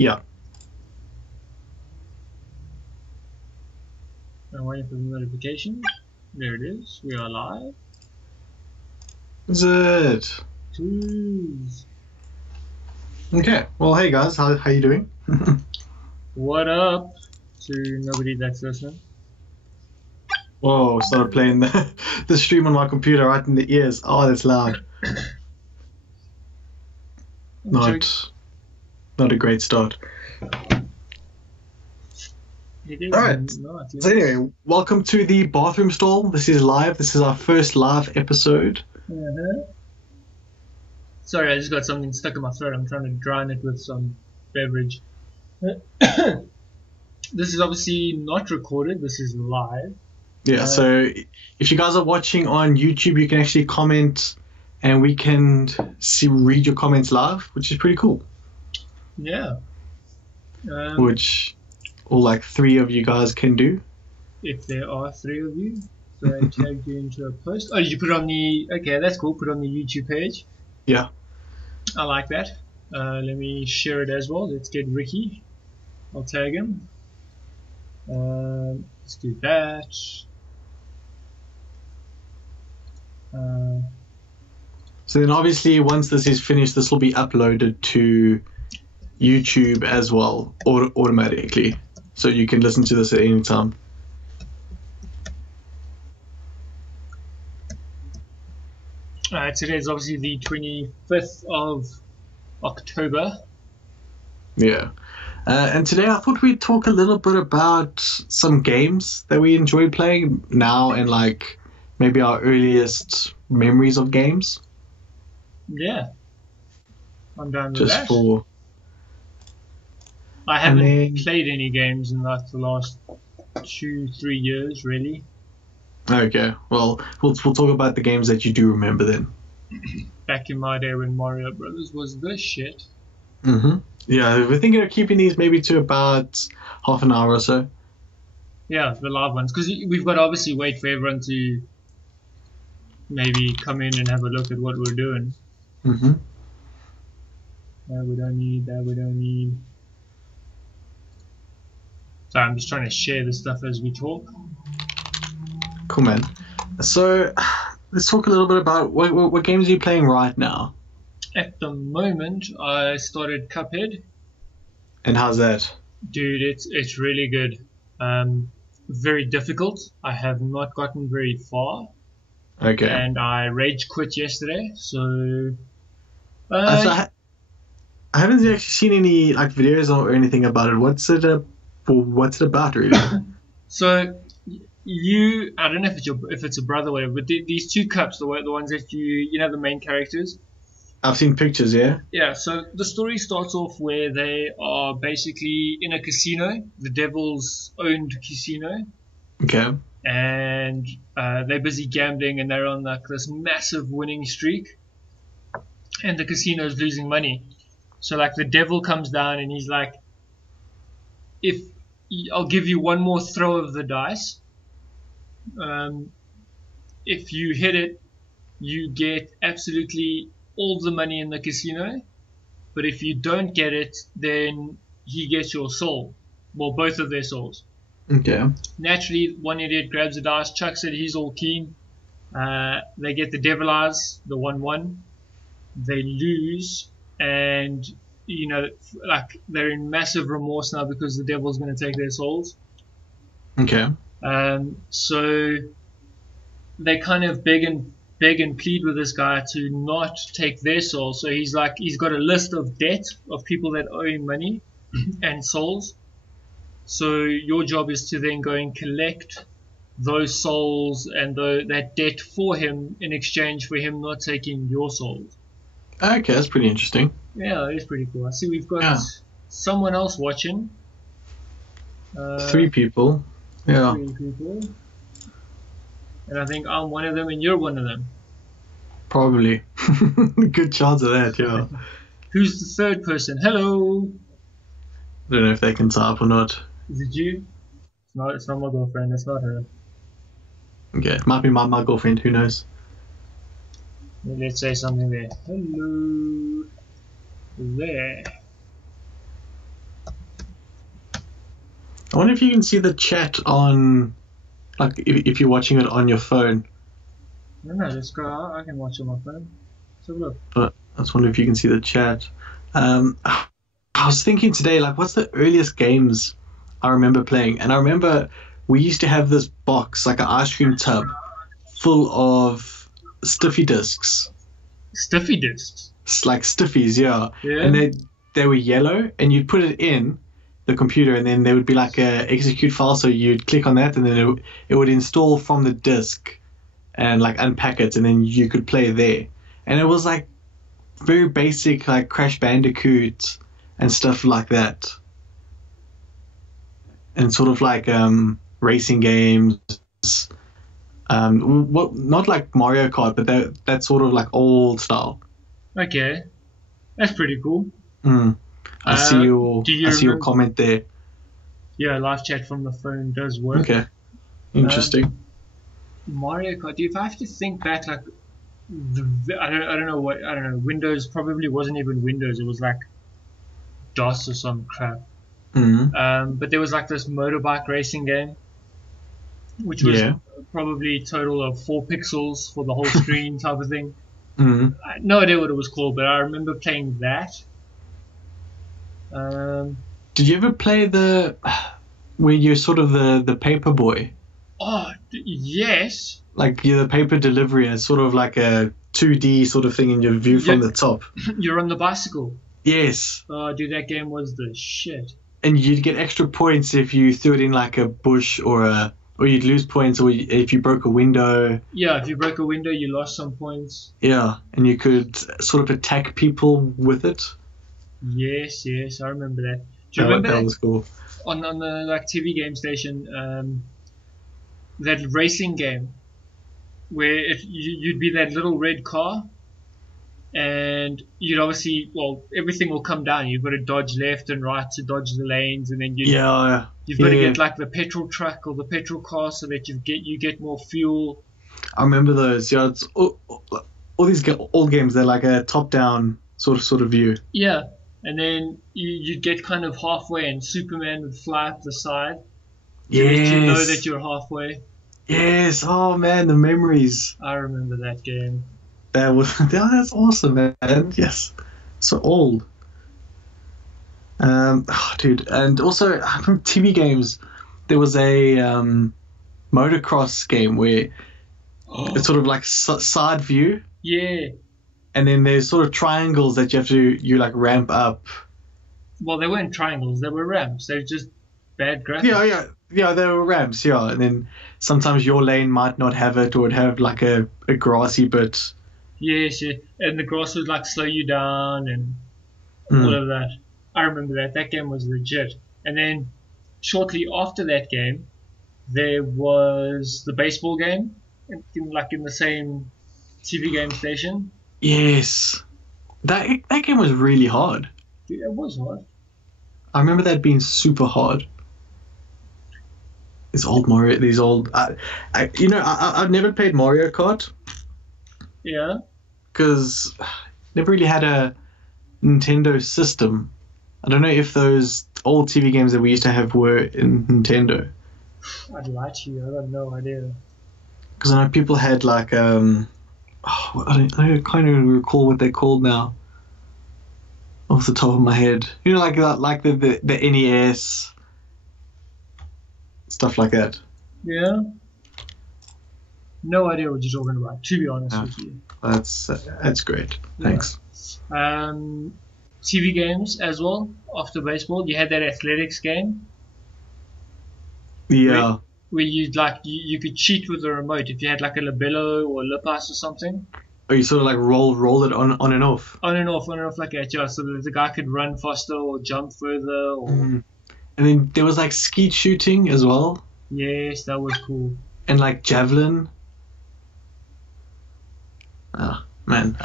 Yeah. I'm waiting for the notification. There it is. We are live. Is it? Jeez. Okay. Well, hey guys, how you doing? What up to nobody that's listening? Whoa, started playing the stream on my computer right in the ears. Oh, that's loud. Not a great start. It is All right. not, yes. So anyway, welcome to the bathroom stall. This is live. This is our first live episode. Sorry, I just got something stuck in my throat. I'm trying to drown it with some beverage. This is obviously not recorded. This is live. Yeah. So if you guys are watching on YouTube, you can actually comment, and we can read your comments live, which is pretty cool. Yeah. Which all like 3 of you guys can do. If there are 3 of you, so I tagged you into a post. Oh, did you put it on the? Okay, that's cool. Put it on the YouTube page. Yeah. I like that. Let me share it as well. Let's get Ricky. I'll tag him. Let's do that. So then obviously once this is finished, this will be uploaded to YouTube as well, automatically. So you can listen to this at any time. Today is obviously the 25th of October. Yeah. And today I thought we'd talk a little bit about some games that we enjoy playing now and like maybe our earliest memories of games. Yeah. I'm down with Just that. for... I haven't played any games in like the last 2-3 years, really. Okay, well, we'll talk about the games that you do remember then. Back in my day when Mario Brothers was the shit. Yeah, we're thinking of keeping these maybe to about half an hour or so. Yeah, the live ones, because we've got to obviously wait for everyone to maybe come in and have a look at what we're doing. That we don't need, that we don't need. So I'm just trying to share the stuff as we talk. Cool, man. So let's talk a little bit about what games are you playing right now? At the moment, I started Cuphead. And how's that? Dude, it's really good. Very difficult. I have not gotten very far. Okay. And I rage quit yesterday, so... I haven't actually seen any like videos or anything about it. What's it about, really? So I don't know if it's a brother or whatever, but these 2 cups, the ones that you know the main characters. I've seen pictures, yeah. Yeah, so the story starts off where they are basically in a casino, the devil's owned casino. Okay. And they're busy gambling, and they're on like this massive winning streak, and the casino's losing money. So like the devil comes down and he's like, I'll give you one more throw of the dice. If you hit it, you get absolutely all the money in the casino. But if you don't get it, then he gets your soul. Well, both of their souls. Okay. Naturally, one idiot grabs the dice, chucks it, he's all keen. They get the devil eyes, the 1-1. They lose, and you know, like they're in massive remorse now because the devil's going to take their souls. Okay. So they kind of beg and plead with this guy to not take their soul. So he's got a list of debt of people that owe him money and souls. So your job is to then go and collect those souls and that debt for him in exchange for him not taking your souls. Okay, that's pretty interesting. Yeah, it's pretty cool. I see we've got someone else watching. 3 people. Yeah. 3 people. And I think I'm one of them and you're one of them. Probably. Good chance of that, yeah. Who's the 3rd person? Hello! I don't know if they can type or not. Is it you? It's not my girlfriend, it's not her. Okay, it might be my girlfriend, who knows? Let's say something there. Hello. There. I wonder if you can see the chat on, like, if you're watching it on your phone. No, let's go out. I can watch on my phone. So look. But I just wonder if you can see the chat. I was thinking today, like, what's the earliest games I remember playing? And I remember we used to have this box, like an ice cream tub, full of stiffy discs. Stiffy discs? It's like stiffies, yeah. Yeah. And they were yellow, and you'd put it in the computer, and then there would be like a execute file, so you'd click on that, and then it would install from the disk and like unpack it, and then you could play there. And it was like very basic, like Crash Bandicoot and stuff like that, and sort of like racing games. What, not like Mario Kart, but that sort of like old style. Okay, that's pretty cool. I see your comment there. Yeah, live chat from the phone does work. Okay, interesting. Mario Kart. If I have to think back, like I don't know. Windows probably wasn't even Windows. It was like DOS or some crap. But there was like this motorbike racing game, which was probably a total of 4 pixels for the whole screen type of thing. I had no idea what it was called, but I remember playing that. Did you ever play where you're sort of the paper boy? Oh, yes. Like you're the paper delivery, and it's sort of like a 2D sort of thing in your view from the top. You're on the bicycle. Yes. Oh, dude, that game was the shit. And you'd get extra points if you threw it in like a bush, or you'd lose points, or if you broke a window. Yeah, if you broke a window, you lost some points. Yeah, and you could sort of attack people with it. Yes, I remember that. Do you remember that was cool. On the like TV game station, that racing game where you'd be that little red car, and you'd obviously, everything will come down. You've got to dodge left and right to dodge the lanes, and then you've got to get like the petrol truck or the petrol car so that you get more fuel. I remember those. Yeah, it's all these old games. They're like a top-down sort of view. Yeah, and then you'd get kind of halfway, and Superman would fly up the side. Yes. You know that you're halfway. Yes. Oh man, the memories. I remember that game. That's awesome, man. Yes, so old. Dude, and also from TV games, there was a motocross game where it's sort of like side view. Yeah. And then there's sort of triangles that you like ramp up. Well, they weren't triangles; they were ramps. They were just bad graphics. Yeah. They were ramps. Yeah, and then sometimes your lane might not have it, or it'd have like a grassy bit. Yes, and the grass would like slow you down and all of that. I remember that. That game was legit. And then shortly after that game, there was the baseball game, in the same TV game station. Yes, that game was really hard. Dude, it was hard. I remember that being super hard. I've never played Mario Kart. Yeah. Because never really had a Nintendo system. I don't know if those old TV games that we used to have were in Nintendo. I'd lie to you. I got no idea. Because I know people had like I can't even recall what they're called now. Off the top of my head, like the NES, stuff like that. Yeah. No idea what you're talking about, to be honest with you. That's great. Thanks. TV games as well. After baseball, you had that athletics game. Yeah. Where you could cheat with the remote if you had like a labello or a lipas or something. Or you sort of like roll it on and off. On and off like that, yeah. So that the guy could run faster or jump further. And then there was like skeet shooting as well. Yes, that was cool. And like javelin. Oh man,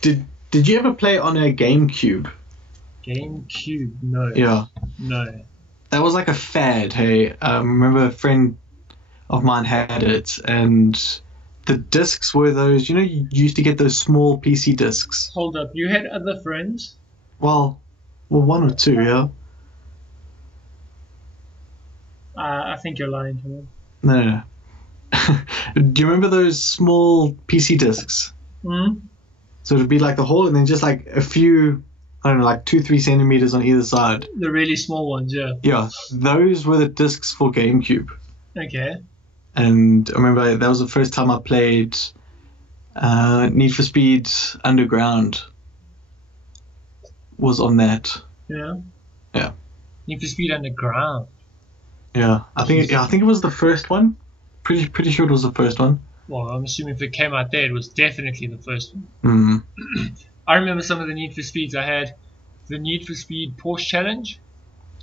did you ever play on a GameCube? GameCube, no. Yeah. No. That was like a fad. Hey, I remember a friend of mine had it, and the discs were those. You used to get those small PC discs. Hold up, you had other friends? Well, one or two, yeah. I think you're lying to me. No, no, no. Do you remember those small PC discs? Hmm? So it'd be like the hole, and then just like a few, I don't know, like 2-3 centimeters on either side. The really small ones, yeah. Yeah, those were the discs for GameCube. Okay. And I remember that was the first time I played Need for Speed Underground. Was on that. Yeah. Yeah. Need for Speed Underground. Yeah, I think it was the first one. Pretty sure it was the first one. Well, I'm assuming if it came out there, it was definitely the first one. Mm. I remember some of the Need for Speeds I had. The Need for Speed Porsche Challenge.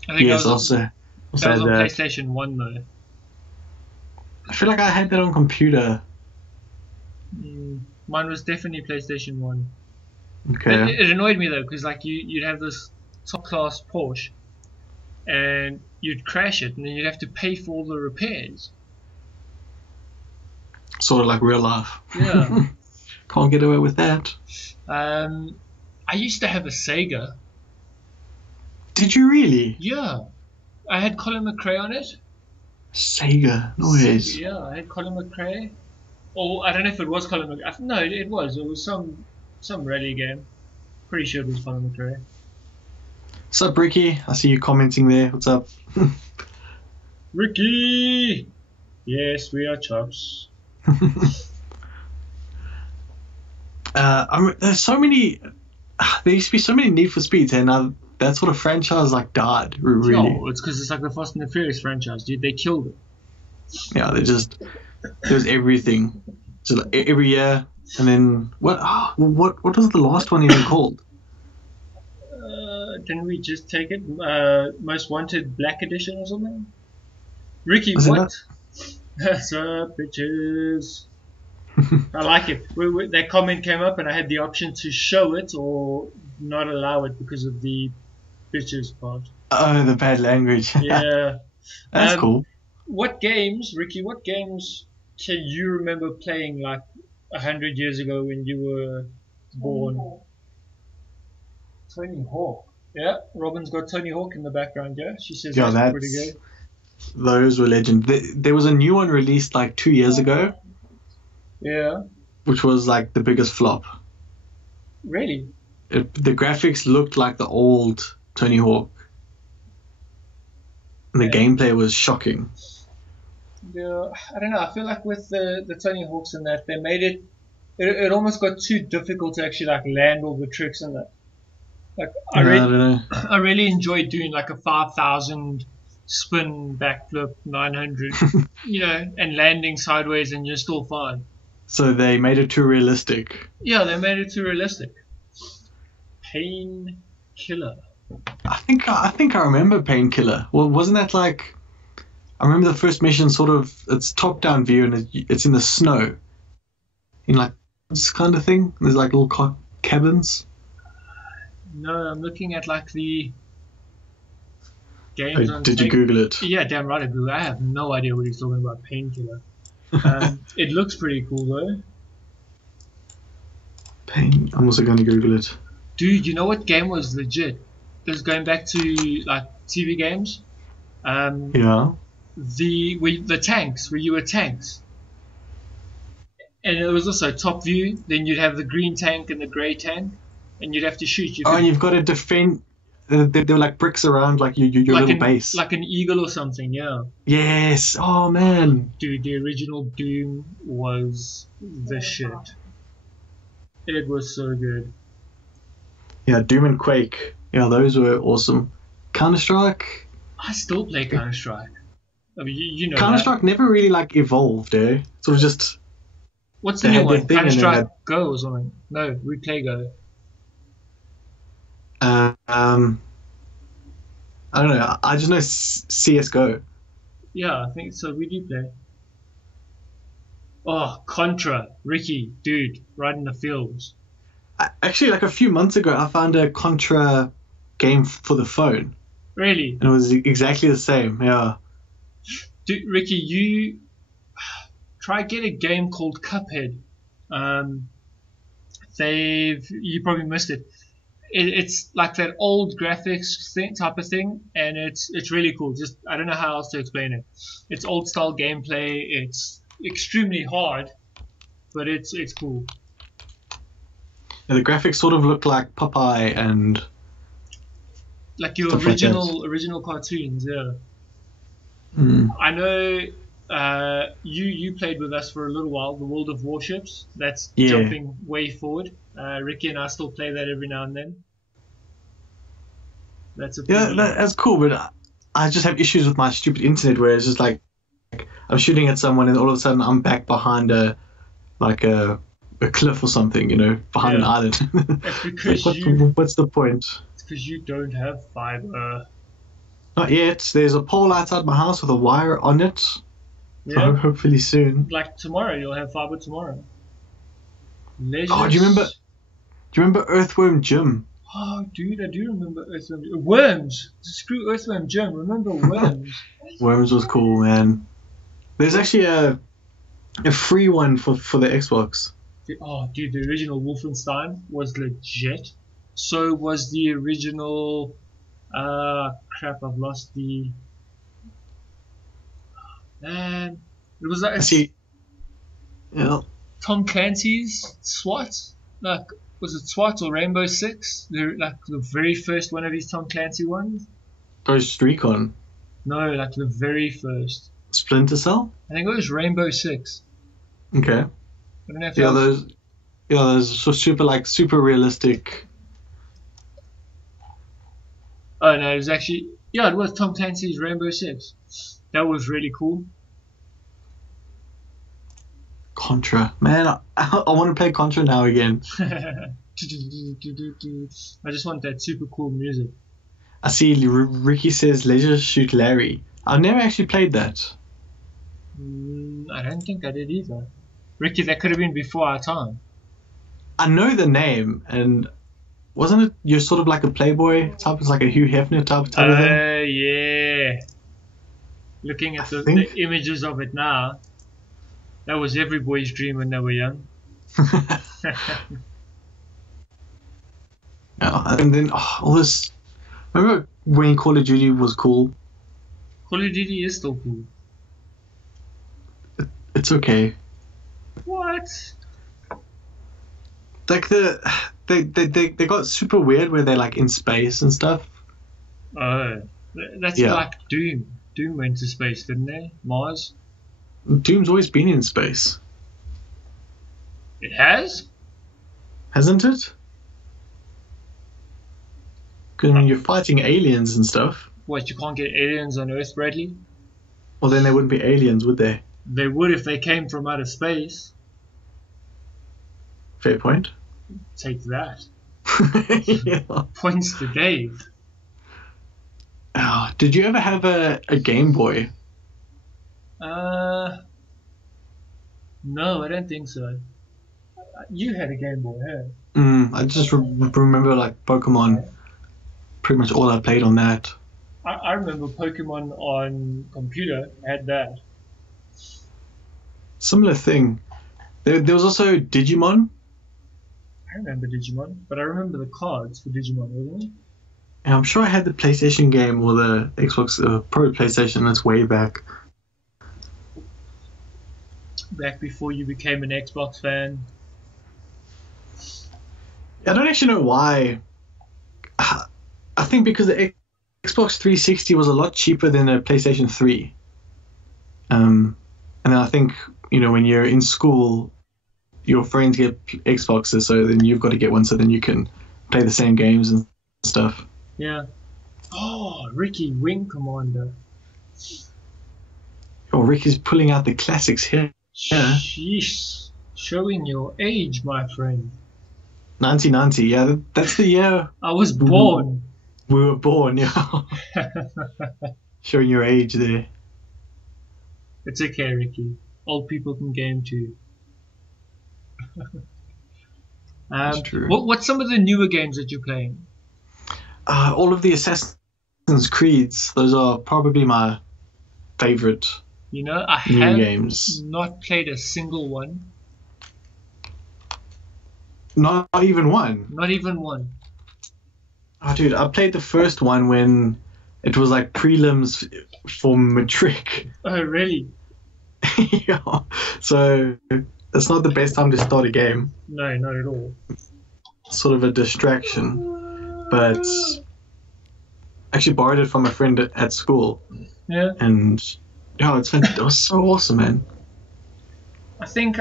I think Yes, that was also on that. PlayStation 1 though. I feel like I had that on computer. Mine was definitely PlayStation 1. Okay. It annoyed me though, because like you'd have this top class Porsche, and you'd crash it, and then you'd have to pay for all the repairs. Sort of like real life. Yeah. Can't get away with that. I used to have a Sega. Did you really? Yeah. I had Colin McRae on it. Sega, noise. Yeah, I had Colin McRae. Or I don't know if it was Colin McRae. No, it was. It was some rally game. Pretty sure it was Colin McRae. What's up, Ricky? I see you commenting there. What's up? Ricky! Yes, we are chops. There's so many. There used to be so many Need for Speeds, and now that sort of franchise like died. Really. No, it's because it's like the Fast and the Furious franchise, dude. They killed it. Yeah, there's everything. So like, every year, and then what was the last one even called? Didn't we just take it? Most Wanted Black Edition or something? Ricky, Was it what? What's up, bitches? I like it. That comment came up, and I had the option to show it or not allow it because of the bitches part. Oh, the bad language. Yeah. That's cool. What games, Ricky? What games can you remember playing like 100 years ago when you were born? Tony Hawk. Yeah, Robin's got Tony Hawk in the background. Yeah, she says that's pretty good. Those were legend. There was a new one released like 2 years ago. Yeah. Which was like the biggest flop. Really? The graphics looked like the old Tony Hawk. And the gameplay was shocking. Yeah, I don't know. I feel like with the Tony Hawks and that, they made it almost got too difficult to actually like land all the tricks in that. Like I don't know. I really enjoyed doing like a 5,000 spin backflip 900, and landing sideways, and you're still fine. So they made it too realistic. Yeah, they made it too realistic. Painkiller. I think I remember Painkiller. Well, wasn't that like? I remember the first mission sort of it's top-down view and it's in the snow, in like this kind of thing. There's like little cabins. No, I'm looking at like the games. Did you Google it? Yeah, damn right I Googled. I have no idea what he's talking about. Painkiller. It looks pretty cool though. I'm also going to Google it. Dude, you know what game was legit? This is going back to like TV games. Yeah. The tanks, where you were tanks. And it was also top view. Then you'd have the green tank and the grey tank, and you'd have to shoot. And you've got to defend. There were like bricks around, like your like little base. Like an eagle or something, yeah. Yes. Oh man. Dude, the original Doom was the shit. It was so good. Yeah, Doom and Quake. Yeah, those were awesome. Counter-Strike. I still play Counter-Strike. I mean, you know Counter-Strike never really like evolved, eh? Sort of just. What's the new one? Counter-Strike Go or something? No, Replay Go. I don't know. I just know CS:GO. Yeah, I think so. We do play. Oh, Contra, Ricky, dude, right in the fields. Actually, like a few months ago, I found a Contra game for the phone. Really? And it was exactly the same. Yeah. Dude, Ricky, you try get a game called Cuphead. You probably missed it. it's like that old graphics thing type of thing, and it's really cool. Just I don't know how else to explain it. It's old style gameplay. It's extremely hard, but it's cool. And the graphics sort of look like Popeye and Like your stuff like that. original cartoons. Yeah, Mm. I know. You played with us for a little while. The World of Warships. That's Yeah. jumping way forward. Ricky and I still play that every now and then. That's a Yeah, pretty. that's cool, but I just have issues with my stupid internet where it's just like I'm shooting at someone and all of a sudden I'm back behind like a cliff or something, behind an Yeah, island. it's Like because you what's the point? it's because you don't have fiber. Not yet. There's a pole outside my house with a wire on it. So Yeah, hopefully soon. like tomorrow you'll have fiber tomorrow. Oh, Leisures. do you remember Earthworm Jim? Oh, dude, I do remember Earthworm. Worms. Screw Earthworm Jim. Remember Worms? Worms was cool, man. There's actually a free one for the Xbox. Oh, dude, the original Wolfenstein was legit. So was the original. Crap, I've lost the. Man. It was like I see. Yeah. Tom Clancy's SWAT. Like, was it SWAT or Rainbow Six? Like the very first one of these Tom Clancy ones? Ghost Recon. No, like the very first. Splinter Cell. I think it was Rainbow Six. Okay. I don't know if that Yeah, was. those super realistic. Oh no, it was actually. Yeah, it was Tom Clancy's Rainbow Six. That was really cool. Contra. Man, I want to play Contra now again. I just want that super cool music. I see Ricky says Leisure Shoot Larry. I've never actually played that. I don't think I did either. Ricky, that could have been before our time. I know the name, and wasn't it you're sort of like a playboy type? It's like a Hugh Hefner type of thing. Yeah. Looking at I the think. images of it now, that was every boy's dream when they were young. Yeah, and then all this. Remember when Call of Duty was cool? Call of Duty is still cool. It's okay. What? Like they got super weird where they're like in space and stuff. Oh, that's Yeah. like Doom. Doom went to space, didn't they? Mars. Doom's always been in space, It has? hasn't it? Because I mean, you're fighting aliens and stuff. What, you can't get aliens on Earth, Bradley? Well, then they wouldn't be aliens, would they? They would if they came from outer space. Fair point. Take that. Yeah. Points to Dave. Oh, did you ever have a Game Boy? No, I don't think so. You had a Game Boy, huh? I just remember like Pokemon. Pretty much all I played on that. I remember Pokemon on computer. I had that. Similar thing. There was also Digimon. I remember Digimon, but I remember the cards for Digimon, wasn't it? And I'm sure I had the PlayStation game or the Xbox Pro PlayStation. That's way back. Back before you became an Xbox fan. I don't actually know why. I think because the Xbox 360 was a lot cheaper than a PlayStation 3. And then I think, when you're in school, your friends get Xboxes, so then you've got to get one so then you can play the same games and stuff. Yeah. Oh, Ricky, Wing Commander. Oh, Ricky's pulling out the classics here. Yeah. Sheesh. Showing your age, my friend. 1990, yeah, that's the year I was born. we were born, yeah. Showing your age there. It's okay, Ricky. Old people can game too. That's true. What's some of the newer games that you're playing? All of the Assassin's Creeds, those are probably my favorite I new have games. not played a single one. Not even one. Not even one. Oh, dude, I played the first one when it was like prelims for matric. Oh, really? Yeah. So it's not the best time to start a game. No, not at all. Sort of a distraction. But I actually borrowed it from a friend at school. Yeah. And yeah, it was so awesome, man. I think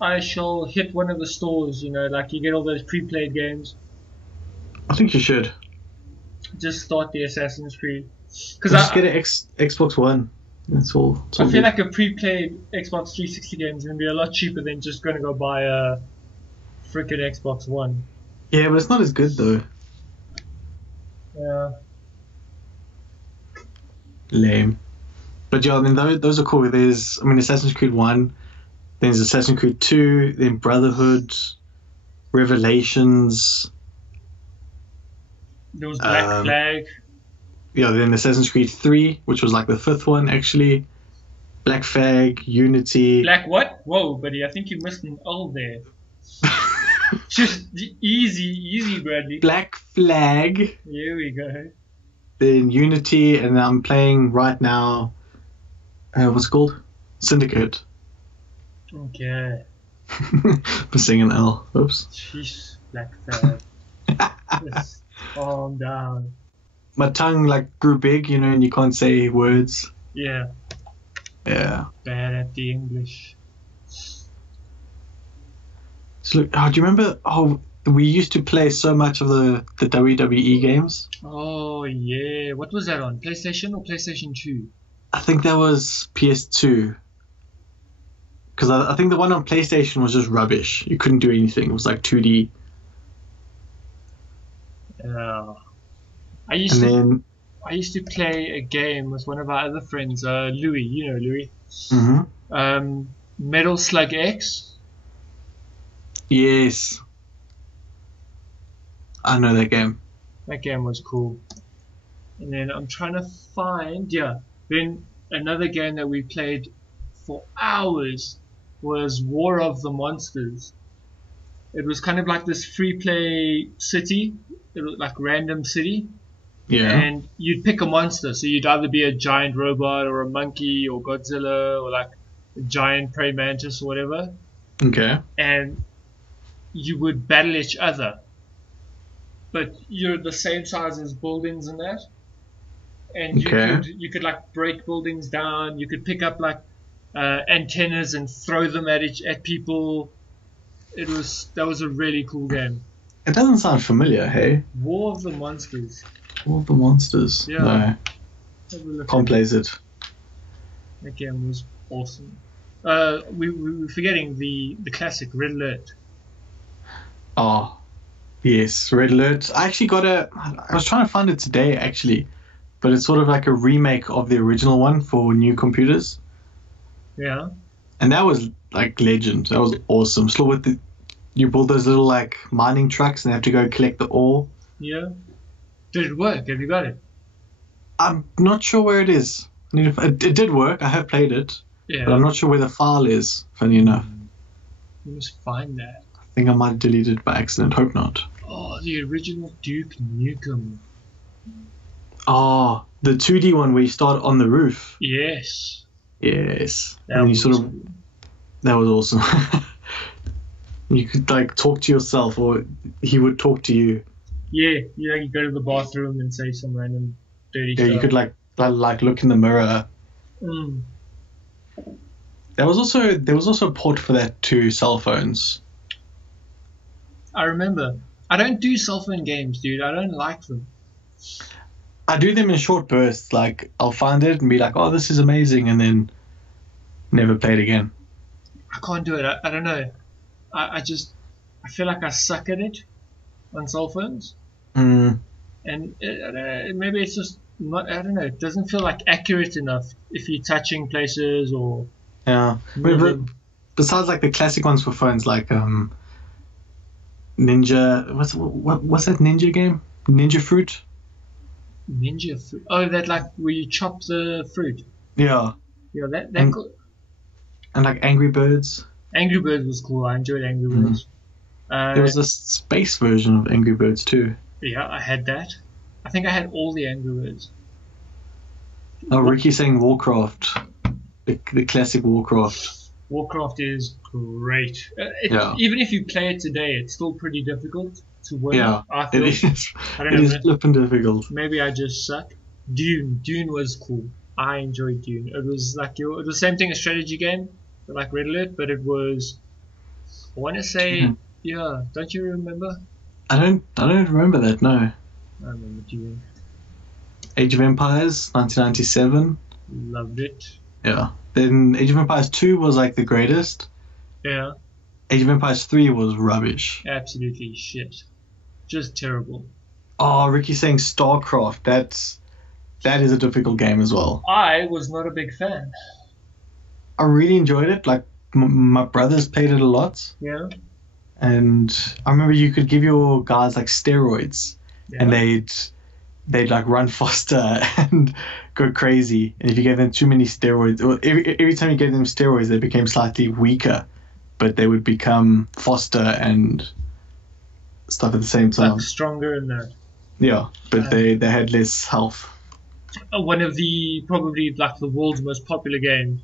I shall hit one of the stores. You know, like you get all those pre-played games. I think you should. Just start the Assassin's Creed. Because Just get an Xbox One. That's all. I feel like a pre-played Xbox 360 game is going to be a lot cheaper than just going to go buy a freaking Xbox One. Yeah, but it's not as good though. Yeah. Lame. But yeah, I mean those are cool. There's Assassin's Creed 1, then there's Assassin's Creed 2, then Brotherhood, Revelations. There was Black Flag. Yeah, then Assassin's Creed 3, which was like the fifth one actually. Black Flag, Unity. Black what? Whoa, buddy, I think you missed an L there. Just easy, Bradley. Black Flag. Here we go. Then Unity, and I'm playing right now. What's it called? Syndicate. Okay. Missing an L. Oops. Jeez, Black Flag. Just calm down. My tongue like grew big, and you can't say words. Yeah. Yeah. Bad at the English. So look, do you remember? Oh, we used to play so much of the WWE games. Oh yeah. What was that on? PlayStation or PlayStation 2? I think that was PS2. Because I think the one on PlayStation was just rubbish. You couldn't do anything. It was like 2D. Yeah. I used to play a game with one of our other friends, Louis. You know Louis. Mm-hmm. Metal Slug X. Yes. I know that game. That game was cool. And then I'm trying to find, then another game that we played for hours was War of the Monsters. It was kind of like this free play city. It was like random city. Yeah. And you'd pick a monster. So you'd either be a giant robot or a monkey or Godzilla or like a giant praying mantis or whatever. Okay. And you would battle each other. But you're the same size as buildings and that. And you could like break buildings down. You could pick up like antennas and throw them at people. That was a really cool game. It doesn't sound familiar, hey? War of the Monsters. War of the Monsters. Yeah. No. Can't place it. That game was awesome. We were forgetting the classic Red Alert. Oh, yes, Red Alert. I actually I was trying to find it today, actually. But it's sort of like a remake of the original one for new computers. Yeah. And that was like legend. That was awesome. So you build those little like mining trucks and they have to go collect the ore. Yeah. Did it work? Have you got it? I'm not sure where it is. It did work. I have played it. Yeah. But I'm not sure where the file is, funny enough. You must find that. I think I might delete it by accident. Hope not. Oh, the original Duke Nukem. Oh, the 2D one where you start on the roof. Yes. Yes. That And that was awesome. You could like talk to yourself, or he would talk to you. Yeah, you go to the bathroom and say some random dirty stuff. Yeah, you could like look in the mirror. Mm. There was also a port for that to cell phones. I remember. I don't do cell phone games, dude. I don't like them. I do them in short bursts. Like I'll find it and be like, "Oh, this is amazing," and then never play it again. I can't do it. I don't know. I feel like I suck at it on cell phones. Mm. And maybe it's just not. I don't know. It doesn't feel like accurate enough if you're touching places or. Yeah. But besides like the classic ones for phones, like Ninja. What's that Ninja game? Ninja Fruit. Ninja Fruit. Oh, that like where you chop the fruit. Yeah. Yeah, that and like Angry Birds. Angry Birds was cool. I enjoyed Angry Birds. There was a space version of Angry Birds too. Yeah, I had that. I think I had all the Angry Birds. Oh, Ricky's saying Warcraft, the classic Warcraft. Warcraft is great. Yeah, Even if you play it today, it's still pretty difficult to win. yeah, I it feel. is. I don't It is know. flipping difficult. Maybe I just suck. Dune was cool. I enjoyed Dune. It was like it was the same thing as strategy game, like Red Alert, but it was. I want to say, Dune. yeah. Don't you remember? I don't remember that. No. I remember Dune. Age of Empires, 1997. Loved it. Yeah. Then Age of Empires 2 was like the greatest. Yeah, Age of Empires 3 was rubbish. absolutely shit. Just terrible. Oh, Ricky's saying StarCraft. That is a difficult game as well. I was not a big fan. I really enjoyed it. Like my brothers played it a lot, Yeah. and I remember you could give your guys like steroids, Yeah. and they'd like run faster and go crazy. And if you gave them too many steroids, or every time you gave them steroids, they became slightly weaker, but they would become faster and stuff at the same time. Like stronger in that. Yeah, but they had less health. One of the probably like the world's most popular games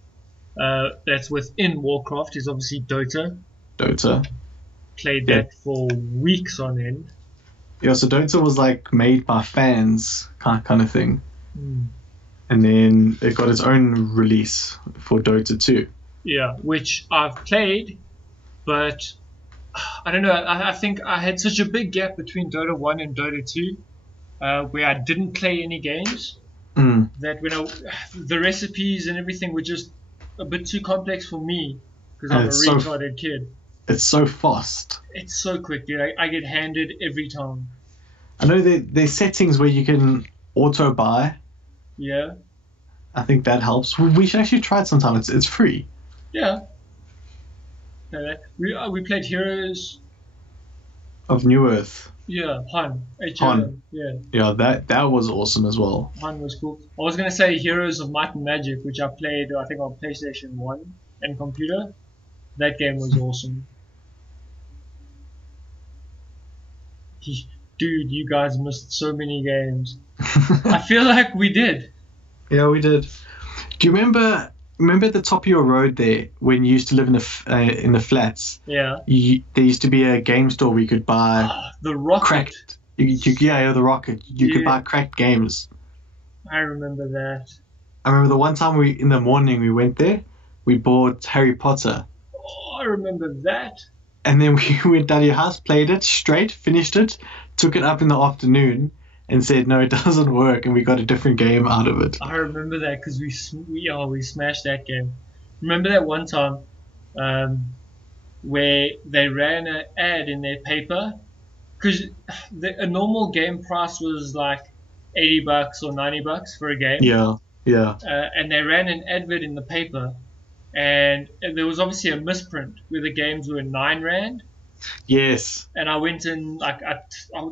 that's within Warcraft is obviously Dota. Dota. Played Yeah. that for weeks on end. Yeah, so Dota was like made by fans, kind of thing. Mm. And then it got its own release for Dota 2. Yeah, which I've played, but I don't know. I think I had such a big gap between Dota 1 and Dota 2 where I didn't play any games Mm. that the recipes and everything were just a bit too complex for me because I'm a It's so- retarded kid. It's so fast. It's so quick, dude. I get handed every time. I know there's settings where you can auto buy. Yeah, I think that helps. We should actually try it sometime. It's free. yeah. We played Heroes. Of New Earth. Yeah, Han. Han. Yeah, Yeah, that was awesome as well. Han was cool. I was gonna say Heroes of Might and Magic, which I played I think on PlayStation 1 and computer. That game was awesome. Dude, you guys missed so many games. I feel like we did. Yeah, we did. Do you remember at the top of your road there when you used to live in the flats? Yeah. There used to be a game store where you could buy The Rocket. cracked. Yeah, the Rocket. You could Yeah. buy cracked games. I remember that. I remember the one time in the morning we went there, we bought Harry Potter, Oh, I remember that. and then we went down to your house, played it straight, finished it, took it up in the afternoon, and said no, it doesn't work, and we got a different game out of it. I remember that because we smashed that game. Remember that one time where they ran an ad in their paper because a normal game price was like $80 or $90 for a game. Yeah, yeah. And they ran an advert in the paper, and there was obviously a misprint where the games were R9. Yes. And I went in like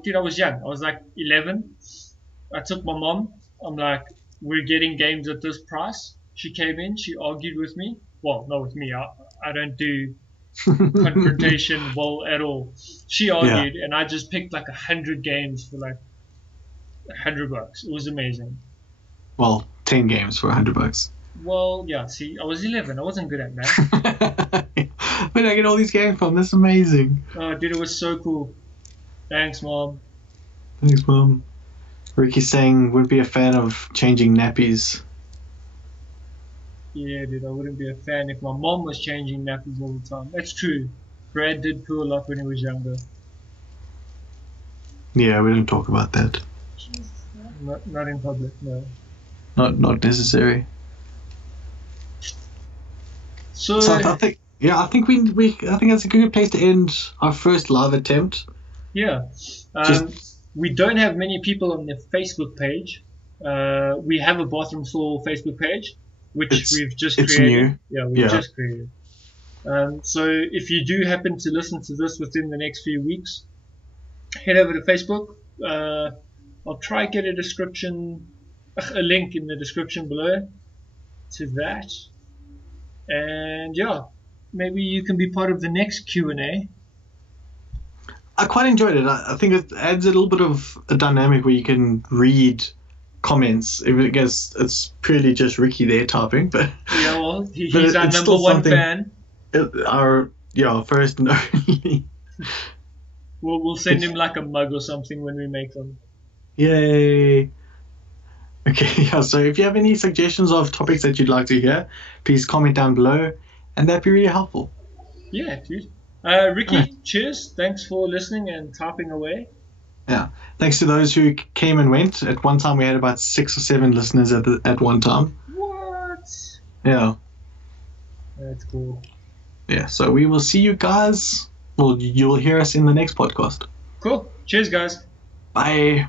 dude, I was young. I was like 11. I took my mom. I'm like, we're getting games at this price. She came in. She argued with me. Well, not with me. I don't do confrontation well at all. She argued, and I just picked like 100 games for like $100. It was amazing. Well, 10 games for $100. Well, yeah. See, I was 11. I wasn't good at math. Where did I get all these games from? That's amazing. Oh, dude, it was so cool. Thanks, Mom. Thanks, Mom. Ricky's saying wouldn't be a fan of changing nappies. Yeah, dude, I wouldn't be a fan if my mom was changing nappies all the time. That's true. Brad did poo a lot when he was younger. Yeah, we don't talk about that. Not in public, no. Not necessary. So, So I think I think I think that's a good place to end our first live attempt. yeah. Just- We don't have many people on the Facebook page. We have a Bathroom Stall Facebook page, which we've just it's created. new. Yeah, we've Yeah. just created. So if you do happen to listen to this within the next few weeks, head over to Facebook. I'll try get a link in the description below to that. And yeah, maybe you can be part of the next Q&A. I quite enjoyed it. I think it adds a little bit of a dynamic where you can read comments. I guess it's purely just Ricky there typing, but Yeah, well, but he's our it's number still one something. fan. Our first and only. We'll send him like a mug or something when we make them. Yay! Okay, yeah. So if you have any suggestions of topics that you'd like to hear, please comment down below, and that'd be really helpful. Yeah, dude. Ricky, Alright. cheers. Thanks for listening and typing away. Yeah. Thanks to those who came and went. At one time, we had about 6 or 7 listeners at one time. What? Yeah. That's cool. Yeah. So we will see you guys. Well, you'll hear us in the next podcast. Cool. Cheers, guys. Bye.